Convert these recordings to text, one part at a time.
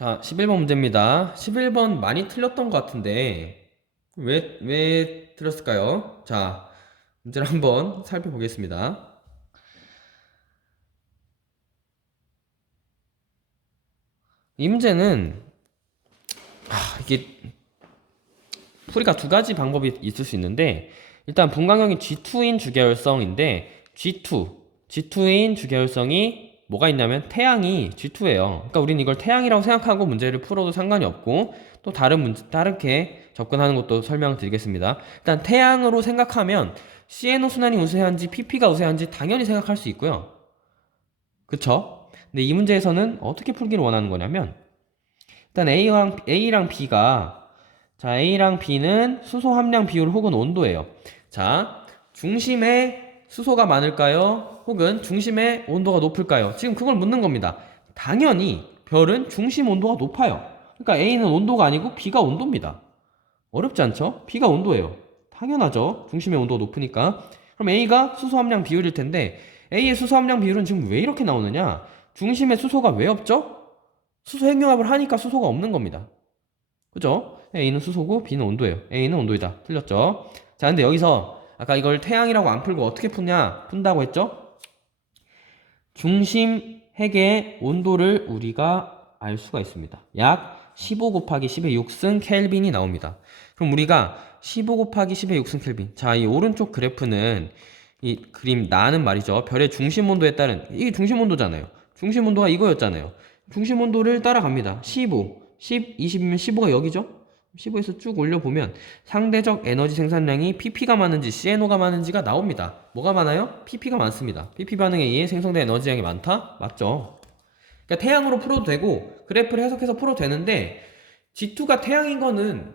자, 11번 문제입니다. 11번 많이 틀렸던 것 같은데, 왜, 왜 틀렸을까요? 자, 문제를 한번 살펴보겠습니다. 이 문제는, 아, 이게, 풀이가 두 가지 방법이 있을 수 있는데, 일단 분광형이 G2인 주계열성인데, G2, G2인 주계열성이 뭐가 있냐면 태양이 G2예요. 그러니까 우리는 이걸 태양이라고 생각하고 문제를 풀어도 상관이 없고 또 다른 문제 다르게 접근하는 것도 설명드리겠습니다. 일단 태양으로 생각하면 CNO 순환이 우세한지 PP가 우세한지 당연히 생각할 수 있고요. 그쵸? 근데 이 문제에서는 어떻게 풀기를 원하는 거냐면 일단 A랑 A랑 B가 자 A랑 B는 수소 함량 비율 혹은 온도예요. 자 중심에 수소가 많을까요? 혹은 중심의 온도가 높을까요? 지금 그걸 묻는 겁니다. 당연히 별은 중심 온도가 높아요. 그러니까 A는 온도가 아니고 B가 온도입니다. 어렵지 않죠? B가 온도예요. 당연하죠. 중심의 온도가 높으니까. 그럼 A가 수소 함량 비율일 텐데 A의 수소 함량 비율은 지금 왜 이렇게 나오느냐? 중심에 수소가 왜 없죠? 수소 핵융합을 하니까 수소가 없는 겁니다. 그죠? A는 수소고 B는 온도예요. A는 온도이다. 틀렸죠? 자, 근데 여기서 아까 이걸 태양이라고 안 풀고 어떻게 푸냐? 푼다고 했죠? 중심 핵의 온도를 우리가 알 수가 있습니다. 약 15 곱하기 10의 6승 켈빈이 나옵니다. 그럼 우리가 15 곱하기 10의 6승 켈빈. 자, 이 오른쪽 그래프는 이 그림 나는 말이죠. 별의 중심 온도에 따른 이게 중심 온도잖아요. 중심 온도가 이거였잖아요. 중심 온도를 따라갑니다. 15, 10, 20이면 15가 여기죠? 15에서 쭉 올려보면 상대적 에너지 생산량이 pp가 많은지 CNO가 많은지가 나옵니다. 뭐가 많아요? pp가 많습니다. pp 반응에 의해 생성된 에너지량이 많다? 맞죠. 그러니까 태양으로 풀어도 되고 그래프를 해석해서 풀어도 되는데 G2가 태양인 거는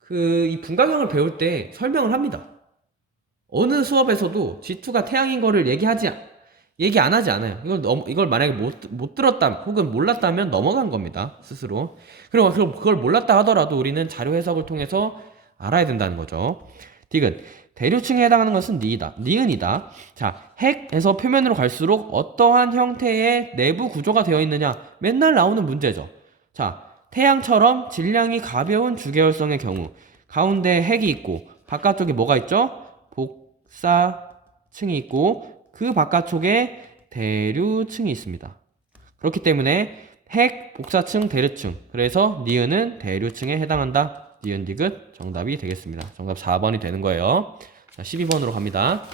그 이 분광형을 배울 때 설명을 합니다. 어느 수업에서도 G2가 태양인 거를 얘기하지 얘기 안 하지 않아요. 이걸 넘, 이걸 만약에 못, 못 들었다 혹은 몰랐다면 넘어간 겁니다. 스스로. 그리고 그걸- 그걸 몰랐다 하더라도 우리는 자료 해석을 통해서 알아야 된다는 거죠. 디귿. 대류층에 해당하는 것은 니이다. 니은이다. 자, 핵에서 표면으로 갈수록 어떠한 형태의 내부 구조가 되어 있느냐. 맨날 나오는 문제죠. 자, 태양처럼 질량이 가벼운 주계열성의 경우 가운데 핵이 있고 바깥쪽에 뭐가 있죠? 복사층이 있고 그 바깥쪽에 대류층이 있습니다. 그렇기 때문에 핵, 복사층, 대류층. 그래서 니은은 대류층에 해당한다. 니은 디귿 정답이 되겠습니다. 정답 4번이 되는 거예요. 자, 12번으로 갑니다.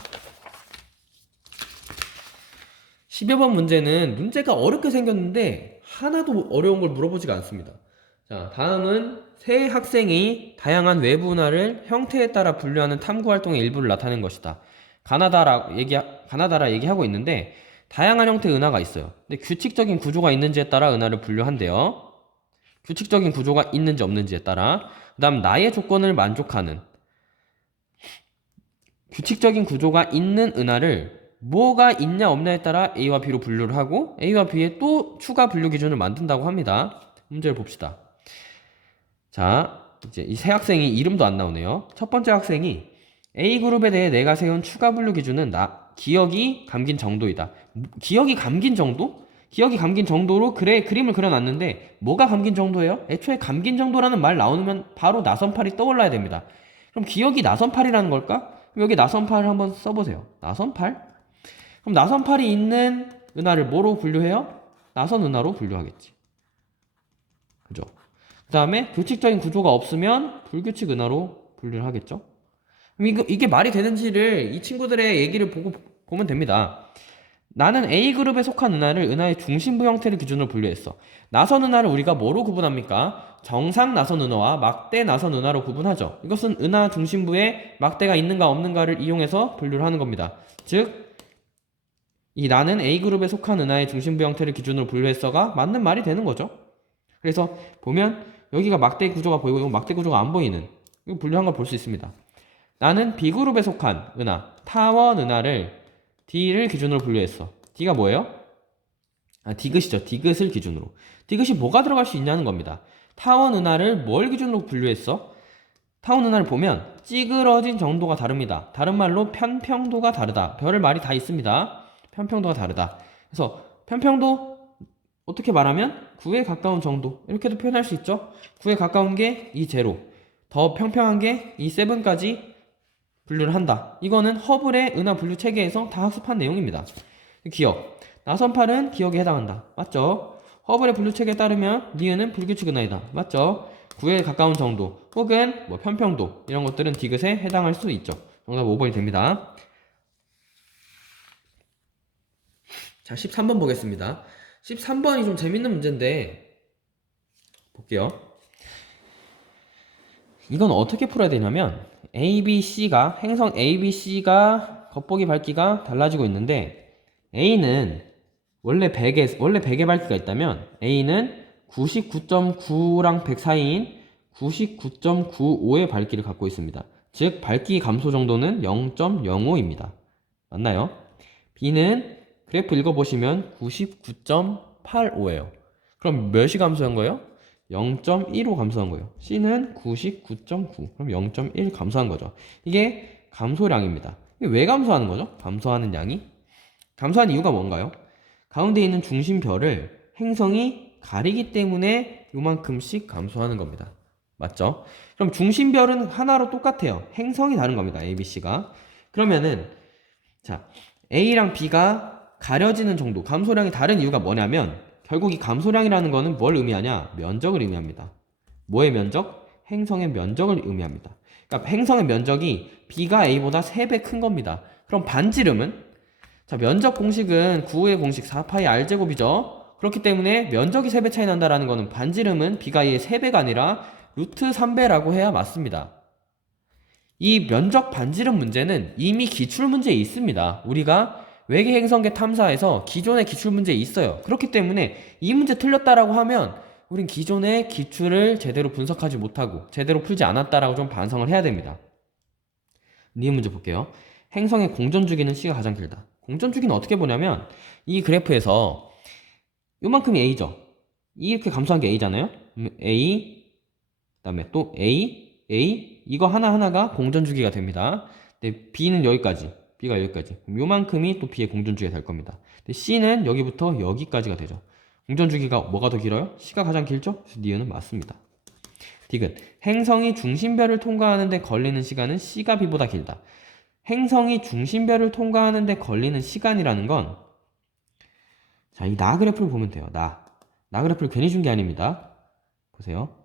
12번 문제는 문제가 어렵게 생겼는데 하나도 어려운 걸 물어보지가 않습니다. 자, 다음은 새 학생이 다양한 외부 운하를 형태에 따라 분류하는 탐구 활동의 일부를 나타낸 것이다. 가나다라 얘기 가나다라 얘기하고 있는데 다양한 형태의 은하가 있어요. 근데 규칙적인 구조가 있는지에 따라 은하를 분류한대요. 규칙적인 구조가 있는지 없는지에 따라. 그다음 나의 조건을 만족하는 규칙적인 구조가 있는 은하를 뭐가 있냐 없냐에 따라 A와 B로 분류를 하고 A와 B에 또 추가 분류 기준을 만든다고 합니다. 문제를 봅시다. 자, 이제 이 세 학생이 이름도 안 나오네요. 첫 번째 학생이 A 그룹에 대해 내가 세운 추가 분류 기준은 나 기억이 감긴 정도이다. 기억이 감긴 정도? 기억이 감긴 정도로 그래 그림을 그려놨는데 뭐가 감긴 정도예요? 애초에 감긴 정도라는 말 나오면 바로 나선팔이 떠올라야 됩니다. 그럼 기억이 나선팔이라는 걸까? 여기 나선팔을 한번 써보세요. 나선팔? 그럼 나선팔이 있는 은하를 뭐로 분류해요? 나선 은하로 분류하겠지. 그죠? 그 다음에 규칙적인 구조가 없으면 불규칙 은하로 분류를 하겠죠? 이거, 이게 말이 되는지를 이 친구들의 얘기를 보고 보면 됩니다. 나는 A그룹에 속한 은하를 은하의 중심부 형태를 기준으로 분류했어. 나선 은하를 우리가 뭐로 구분합니까? 정상 나선 은하와 막대 나선 은하로 구분하죠. 이것은 은하 중심부에 막대가 있는가 없는가를 이용해서 분류를 하는 겁니다. 즉, 이 나는 A그룹에 속한 은하의 중심부 형태를 기준으로 분류했어가 맞는 말이 되는 거죠. 그래서 보면 여기가 막대 구조가 보이고 이거 막대 구조가 안 보이는 분류한 걸 볼 수 있습니다. 나는 B그룹에 속한 은하, 타원 은하를 D를 기준으로 분류했어. D가 뭐예요? 아, 디귿이죠. 디귿을 기준으로. 디귿이 뭐가 들어갈 수 있냐는 겁니다. 타원 은하를 뭘 기준으로 분류했어? 타원 은하를 보면 찌그러진 정도가 다릅니다. 다른 말로 편평도가 다르다. 별을 말이 다 있습니다. 편평도가 다르다. 그래서 편평도 어떻게 말하면 9에 가까운 정도 이렇게도 표현할 수 있죠. 9에 가까운 게 이 제로, 더 평평한 게 이 세븐까지 분류를 한다. 이거는 허블의 은하 분류 체계에서 다 학습한 내용입니다. 기억. 나선팔은 기억에 해당한다. 맞죠? 허블의 분류 체계에 따르면 니은은 불규칙 은하이다. 맞죠? 9에 가까운 정도 혹은 뭐 편평도 이런 것들은 디귿에 해당할 수 있죠. 정답 5번이 됩니다. 자, 13번 보겠습니다. 13번이 좀 재밌는 문제인데 볼게요. 이건 어떻게 풀어야 되냐면 A, B, C가 행성 A, B, C가 겉보기 밝기가 달라지고 있는데 A는 원래 100에 원래 100의 밝기가 있다면 A는 99.9랑 100 사이인 99.95의 밝기를 갖고 있습니다. 즉 밝기 감소 정도는 0.05입니다. 맞나요? B는 그래프 읽어보시면 99.85예요. 그럼 몇이 감소한 거예요? 0.15 감소한 거예요. C는 99.9. 그럼 0.1 감소한 거죠. 이게 감소량입니다. 이게 왜 감소하는 거죠? 감소하는 양이? 감소한 이유가 뭔가요? 가운데 있는 중심별을 행성이 가리기 때문에 요만큼씩 감소하는 겁니다. 맞죠? 그럼 중심별은 하나로 똑같아요. 행성이 다른 겁니다. A, B, C가. 그러면은 자, A랑 B가 가려지는 정도, 감소량이 다른 이유가 뭐냐면 결국 이 감소량이라는 거는 뭘 의미하냐? 면적을 의미합니다. 뭐의 면적? 행성의 면적을 의미합니다. 그러니까 행성의 면적이 B가 A보다 3배 큰 겁니다. 그럼 반지름은? 자, 면적 공식은 9의 공식 4파이 R제곱이죠. 그렇기 때문에 면적이 3배 차이 난다라는 거는 반지름은 B가 A의 3배가 아니라 루트 3배라고 해야 맞습니다. 이 면적 반지름 문제는 이미 기출 문제에 있습니다. 우리가 외계 행성계 탐사에서 기존의 기출 문제에 있어요. 그렇기 때문에 이 문제 틀렸다라고 하면 우린 기존의 기출을 제대로 분석하지 못하고 제대로 풀지 않았다라고 좀 반성을 해야 됩니다. 이 문제 볼게요. 행성의 공전 주기는 C가 가장 길다. 공전 주기는 어떻게 보냐면 이 그래프에서 요만큼이 A죠. 이렇게 감소한 게 A잖아요. A 그다음에 또 A, A 이거 하나하나가 공전 주기가 됩니다. 근데 B는 여기까지, B가 여기까지. 요만큼이 또 B의 공전 주기가 될 겁니다. 근데 C는 여기부터 여기까지가 되죠. 공전 주기가 뭐가 더 길어요? C가 가장 길죠? 그래서 니은은 맞습니다. 디귿. 행성이 중심별을 통과하는데 걸리는 시간은 C가 B보다 길다. 행성이 중심별을 통과하는데 걸리는 시간이라는 건 자, 이 나 그래프를 보면 돼요. 나. 나 그래프를 괜히 준 게 아닙니다. 보세요.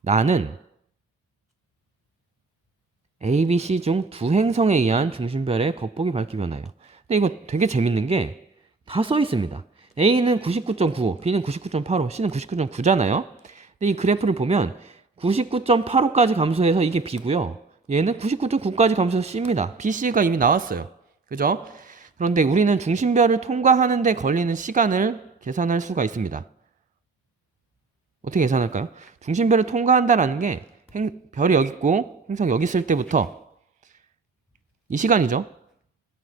나는 A, B, C 중 두 행성에 의한 중심별의 겉보기 밝기 변화예요. 근데 이거 되게 재밌는 게 다 써 있습니다. A는 99.95, B는 99.85, C는 99.9잖아요. 근데 이 그래프를 보면 99.85까지 감소해서 이게 B고요. 얘는 99.9까지 감소해서 C입니다. B, C가 이미 나왔어요. 그죠? 그런데 우리는 중심별을 통과하는데 걸리는 시간을 계산할 수가 있습니다. 어떻게 계산할까요? 중심별을 통과한다라는 게 행, 별이 여기 있고 행성 여기 있을 때부터 이 시간이죠.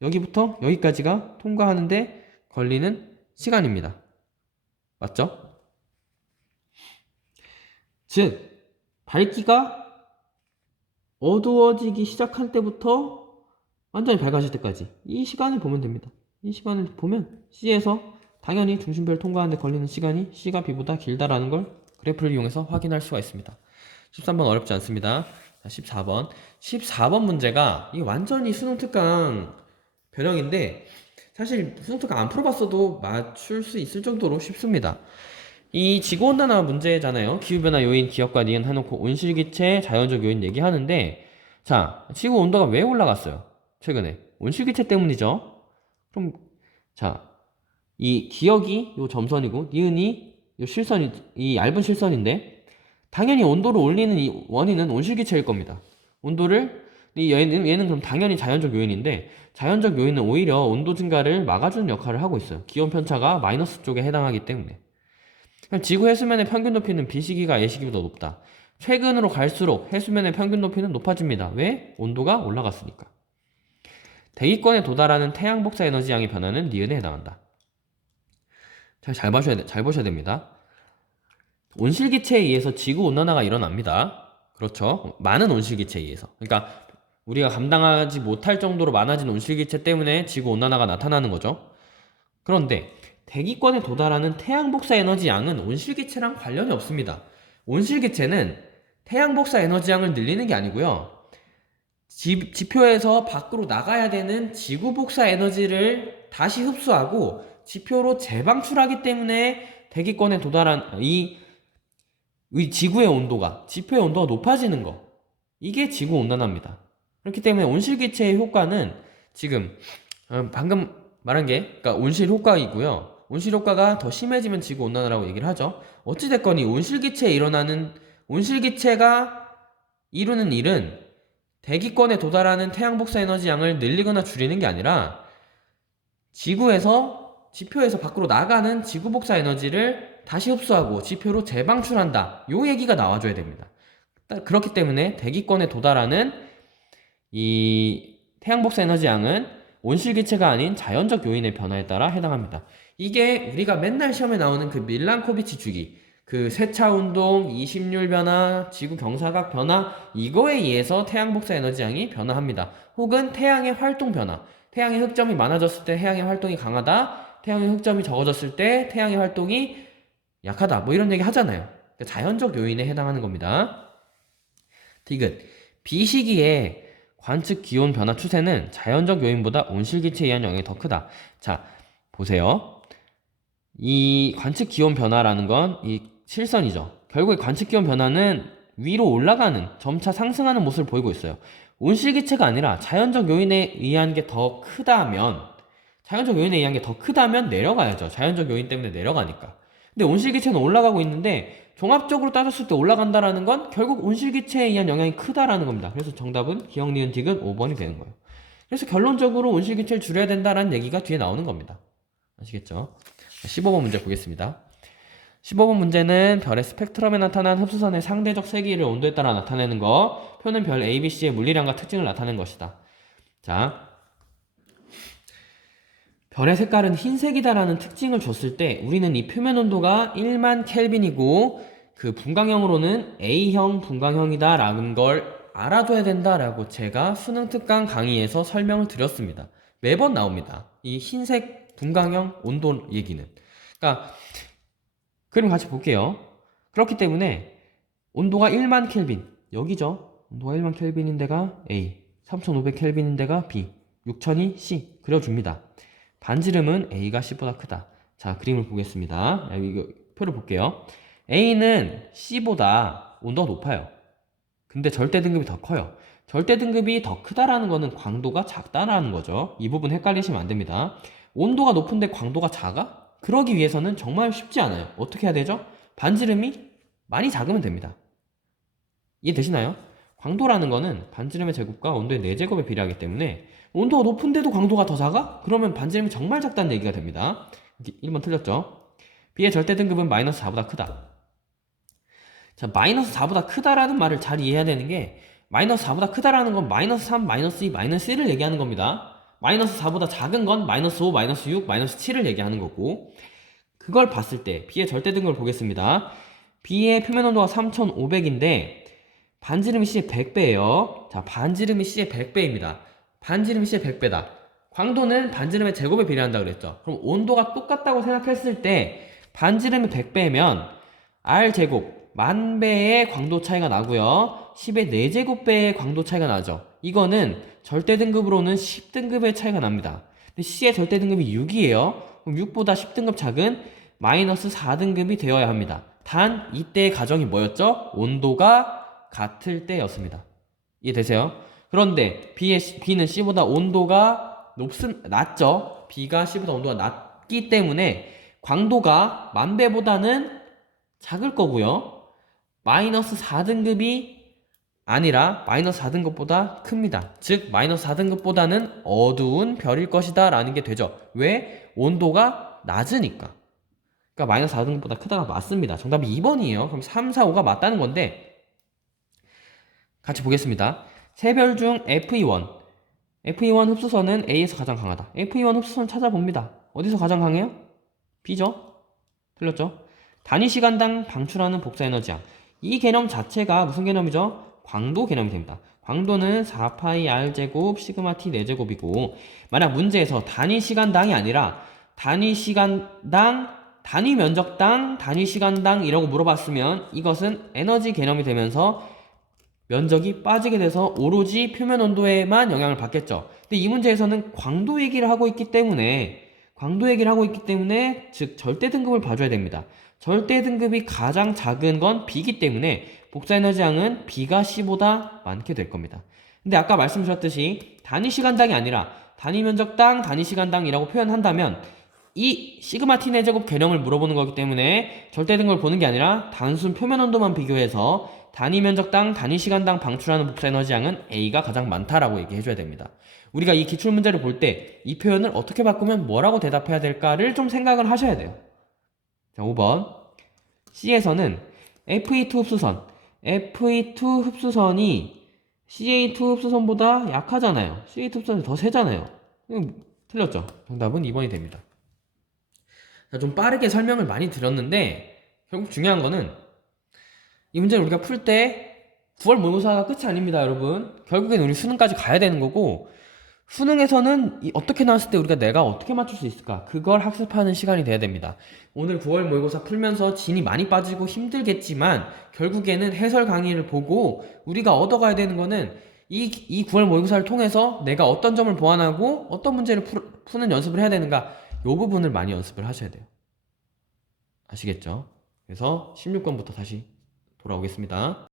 여기부터 여기까지가 통과하는데 걸리는 시간입니다. 맞죠? 즉 밝기가 어두워지기 시작할 때부터 완전히 밝아질 때까지 이 시간을 보면 됩니다. 이 시간을 보면 C에서 당연히 중심별 통과하는데 걸리는 시간이 C가 B보다 길다라는 걸 그래프를 이용해서 확인할 수가 있습니다. 13번 어렵지 않습니다. 자, 14번. 14번 문제가 이게 완전히 수능 특강 변형인데 사실 수능 특강 안 풀어봤어도 맞출 수 있을 정도로 쉽습니다. 이 지구온난화 문제잖아요. 기후변화 요인 기업과 니은 해놓고 온실기체 자연적 요인 얘기하는데 자 지구 온도가 왜 올라갔어요? 최근에 온실기체 때문이죠. 그럼 자 이 기억이 요 점선이고 니은이 요 실선이 이 얇은 실선인데 당연히 온도를 올리는 이 원인은 온실기체일 겁니다. 온도를 이 얘는 얘는 그럼 당연히 자연적 요인인데 자연적 요인은 오히려 온도 증가를 막아주는 역할을 하고 있어요. 기온 편차가 마이너스 쪽에 해당하기 때문에. 지구 해수면의 평균 높이는 비 시기가 예 시기보다 높다. 최근으로 갈수록 해수면의 평균 높이는 높아집니다. 왜? 온도가 올라갔으니까. 대기권에 도달하는 태양 복사 에너지 양의 변화는 니은에 해당한다. 잘, 잘 보셔야, 돼- 잘 보셔야 됩니다. 온실기체에 의해서 지구 온난화가 일어납니다. 그렇죠. 많은 온실기체에 의해서. 그러니까 우리가 감당하지 못할 정도로 많아진 온실기체 때문에 지구 온난화가 나타나는 거죠. 그런데 대기권에 도달하는 태양 복사 에너지 양은 온실기체랑 관련이 없습니다. 온실기체는 태양 복사 에너지 양을 늘리는 게 아니고요. 지, 지표에서 밖으로 나가야 되는 지구 복사 에너지를 다시 흡수하고 지표로 재방출하기 때문에 대기권에 도달한 이, 이 지구의 온도가 지표의 온도가 높아지는 거 이게 지구 온난화입니다. 그렇기 때문에 온실기체의 효과는 지금 어, 방금 말한 게 그러니까 온실 효과이고요. 온실 효과가 더 심해지면 지구 온난화라고 얘기를 하죠. 어찌 됐건 이 온실기체에 일어나는 온실기체가 이루는 일은 대기권에 도달하는 태양 복사 에너지 양을 늘리거나 줄이는 게 아니라 지구에서 지표에서 밖으로 나가는 지구 복사 에너지를 다시 흡수하고 지표로 재방출한다. 요 얘기가 나와줘야 됩니다. 따- 그렇기 때문에 대기권에 도달하는 이 태양 복사 에너지 양은 온실기체가 아닌 자연적 요인의 변화에 따라 해당합니다. 이게 우리가 맨날 시험에 나오는 그 밀란코비치 주기, 그 세차 운동, 이심률 변화, 지구 경사각 변화 이거에 의해서 태양 복사 에너지 양이 변화합니다. 혹은 태양의 활동 변화. 태양의 흑점이 많아졌을 때 태양의 활동이 강하다. 태양의 흑점이 적어졌을 때 태양의 활동이 약하다. 뭐 이런 얘기 하잖아요. 그러니까 자연적 요인에 해당하는 겁니다. 디귿. 비시기에 관측 기온 변화 추세는 자연적 요인보다 온실기체에 의한 영향이 더 크다. 자, 보세요. 이 관측 기온 변화라는 건 이 실선이죠. 결국에 관측 기온 변화는 위로 올라가는, 점차 상승하는 모습을 보이고 있어요. 온실기체가 아니라 자연적 요인에 의한 게 더 크다면, 자연적 요인에 의한 게 더 크다면 내려가야죠. 자연적 요인 때문에 내려가니까. 근데 온실기체는 올라가고 있는데, 종합적으로 따졌을 때 올라간다라는 건 결국 온실기체에 의한 영향이 크다라는 겁니다. 그래서 정답은 기억, 니은, 디귿 5번이 되는 거예요. 그래서 결론적으로 온실기체를 줄여야 된다라는 얘기가 뒤에 나오는 겁니다. 아시겠죠? 15번 문제 보겠습니다. 15번 문제는 별의 스펙트럼에 나타난 흡수선의 상대적 세기를 온도에 따라 나타내는 거. 표는 별 A, B, C의 물리량과 특징을 나타내는 것이다. 자, 별의 색깔은 흰색이다라는 특징을 줬을 때 우리는 이 표면 온도가 1만 켈빈이고 그 분광형으로는 A형 분광형이다라는 걸 알아둬야 된다라고 제가 수능 특강 강의에서 설명을 드렸습니다. 매번 나옵니다. 이 흰색 분광형 온도 얘기는. 그러니까 그림 같이 볼게요. 그렇기 때문에 온도가 1만 켈빈 여기죠. 온도가 1만 켈빈인 데가 A, 3500 켈빈인 데가 B, 6000이 C 그려줍니다. 반지름은 A가 C보다 크다. 자, 그림을 보겠습니다. 여기 이거 표를 볼게요. A는 C보다 온도가 높아요. 근데 절대 등급이 더 커요. 절대 등급이 더 크다라는 거는 광도가 작다라는 거죠. 이 부분 헷갈리시면 안 됩니다. 온도가 높은데 광도가 작아? 그러기 위해서는 정말 쉽지 않아요. 어떻게 해야 되죠? 반지름이 많이 작으면 됩니다. 이해되시나요? 광도라는 거는 반지름의 제곱과 온도의 4제곱에 비례하기 때문에 온도가 높은데도 광도가 더 작아? 그러면 반지름이 정말 작다는 얘기가 됩니다. 1번 틀렸죠? B의 절대 등급은 마이너스 4보다 크다. 자, 마이너스 4보다 크다라는 말을 잘 이해해야 되는 게 마이너스 4보다 크다라는 건 마이너스 3, 마이너스 2, 마이너스 1을 얘기하는 겁니다. 마이너스 4보다 작은 건 마이너스 5, 마이너스 6, 마이너스 7을 얘기하는 거고 그걸 봤을 때 B의 절대 등급을 보겠습니다. B의 표면 온도가 3500인데 반지름이 C의 100배예요. 자, 반지름이 C의 100배입니다. 반지름이 C의 100배다. 광도는 반지름의 제곱에 비례한다 그랬죠. 그럼 온도가 똑같다고 생각했을 때 반지름이 100배면 R 제곱 만 배의 광도 차이가 나고요. 10의 4제곱 배의 광도 차이가 나죠. 이거는 절대 등급으로는 10등급의 차이가 납니다. 근데 C의 절대 등급이 6이에요. 그럼 6보다 10등급 작은 마이너스 4등급이 되어야 합니다. 단 이때의 가정이 뭐였죠? 온도가 같을 때였습니다. 이해되세요? 그런데 B의, B는 C보다 온도가 높음, 낮죠? B가 C보다 온도가 낮기 때문에 광도가 만 배보다는 작을 거고요. 마이너스 4등급이 아니라 마이너스 4등급보다 큽니다. 즉 마이너스 4등급보다는 어두운 별일 것이다 라는 게 되죠. 왜? 온도가 낮으니까. 그러니까 마이너스 4등급보다 크다가 맞습니다. 정답이 2번이에요. 그럼 3, 4, 5가 맞다는 건데 같이 보겠습니다. 세 별 중 FE1 FE1 흡수선은 A에서 가장 강하다. FE1 흡수선 찾아봅니다. 어디서 가장 강해요? B죠? 틀렸죠? 단위 시간당 방출하는 복사 에너지양. 이 개념 자체가 무슨 개념이죠? 광도 개념이 됩니다. 광도는 4파이 r 제곱 시그마 t 4제곱이고 만약 문제에서 단위 시간당이 아니라 단위 시간당, 단위 면적당, 단위 시간당이라고 물어봤으면 이것은 에너지 개념이 되면서 면적이 빠지게 돼서 오로지 표면 온도에만 영향을 받겠죠. 근데 이 문제에서는 광도 얘기를 하고 있기 때문에 광도 얘기를 하고 있기 때문에 즉 절대 등급을 봐줘야 됩니다. 절대 등급이 가장 작은 건 B이기 때문에 복사 에너지량은 B가 C보다 많게 될 겁니다. 근데 아까 말씀드렸듯이 단위 시간당이 아니라 단위 면적당, 단위 시간당이라고 표현한다면 이 시그마 t 네 제곱 계량을 물어보는 거기 때문에 절대 등급을 보는 게 아니라 단순 표면 온도만 비교해서 단위 면적당, 단위 시간당 방출하는 복사 에너지량은 A가 가장 많다라고 얘기해 줘야 됩니다. 우리가 이 기출 문제를 볼 때 이 표현을 어떻게 바꾸면 뭐라고 대답해야 될까를 좀 생각을 하셔야 돼요. 자, 5번. C에서는 FE2 흡수선, FE2 흡수선이 CA2 흡수선보다 약하잖아요. CA2 흡수선이 더 세잖아요. 이건 틀렸죠. 정답은 2번이 됩니다. 자, 좀 빠르게 설명을 많이 드렸는데 결국 중요한 거는 이 문제를 우리가 풀 때 9월 모의고사가 끝이 아닙니다, 여러분. 결국엔 우리 수능까지 가야 되는 거고 수능에서는 이 어떻게 나왔을 때 우리가 내가 어떻게 맞출 수 있을까? 그걸 학습하는 시간이 돼야 됩니다. 오늘 9월 모의고사 풀면서 진이 많이 빠지고 힘들겠지만 결국에는 해설 강의를 보고 우리가 얻어가야 되는 거는 이, 이 9월 모의고사를 통해서 내가 어떤 점을 보완하고 어떤 문제를 풀, 푸는 연습을 해야 되는가 이 부분을 많이 연습을 하셔야 돼요. 아시겠죠? 그래서 16번부터 다시 돌아오겠습니다.